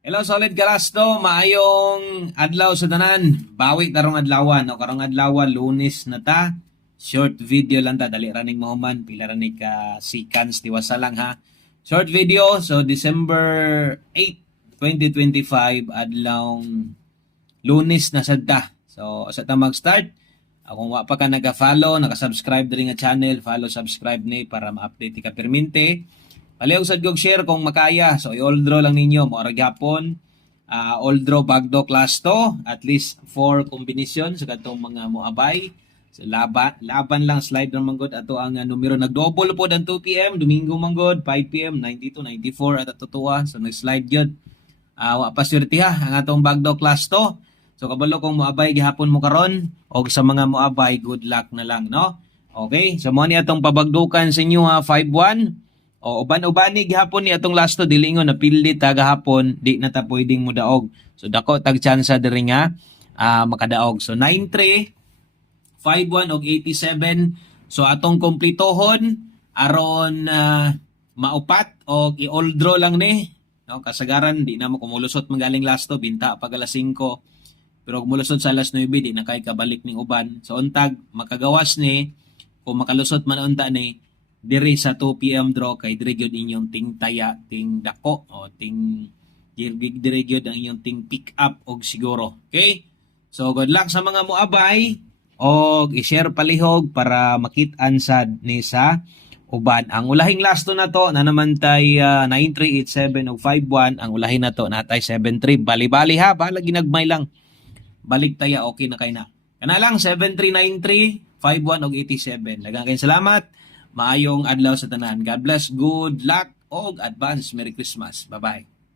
Hello solid karasto, maayong adlaw sa tanan. Bawi tarong adlawan o karong adlawan Lunes na ta. Short video lang ta, dali raning mahuman, pila raning ka seconds tiwasa lang ha. Short video, so December 8, 2025 adlaw Lunes na sadta. So sa ta mag-start, kung wa pa ka naka-follow, naka-subscribe diri nga channel, follow, subscribe ni para ma-update ka permente. Palihog sad kog share kung makaya. So i-all draw lang ninyo mo ra gyapon. All draw bagdo class to, at least 4 combination sa katong mga moabay. So laban lang slide ra manggod ato ang numero nag-double po ang 2 PM, Domingo manggod 5 PM 92 94 at atutuwa. So nag-slide gyud. Wa pa swerte ha ang atong bagdo class to. So kabalo kung moabay gihapon mo karon og sa mga moabay good luck na lang no. Okay, so mo ni atong pabagdukan sa inyo ha 5-1. O uban-ubani gihapon ni atong last to dilingon na pildi ta gahapon di na ta pwedeng mudaog. So dako tag tsansa diri nga makadaog. So 93 51 og 87. So atong kompletohon aron maupat og i-all draw lang ni. No, kasagaran di na mo kumulusot magaling last to binta pag alas 5. Pero kung mulusot sa alas 9 di na kay kabalik ning uban. So untag makagawas ni kung makalusot man unta ni diri sa 2 PM draw kay diri gyud inyong ting taya, ting dako o ting diri gyud ang inyong ting pick up og siguro. Okay? So good luck sa mga moabay og i-share palihog para makit-an sad ni sa uban. Ang ulahing last na to na naman tay 9387 og 51, ang ulahin na to natay 73. Bali-bali ha, bala ginagmay lang. Balik taya okay na kay na. Kana lang 7393 51 og 87. Daghang kay salamat. Maayong adlaw sa tanan. God bless, good luck, og advance Merry Christmas. Bye-bye.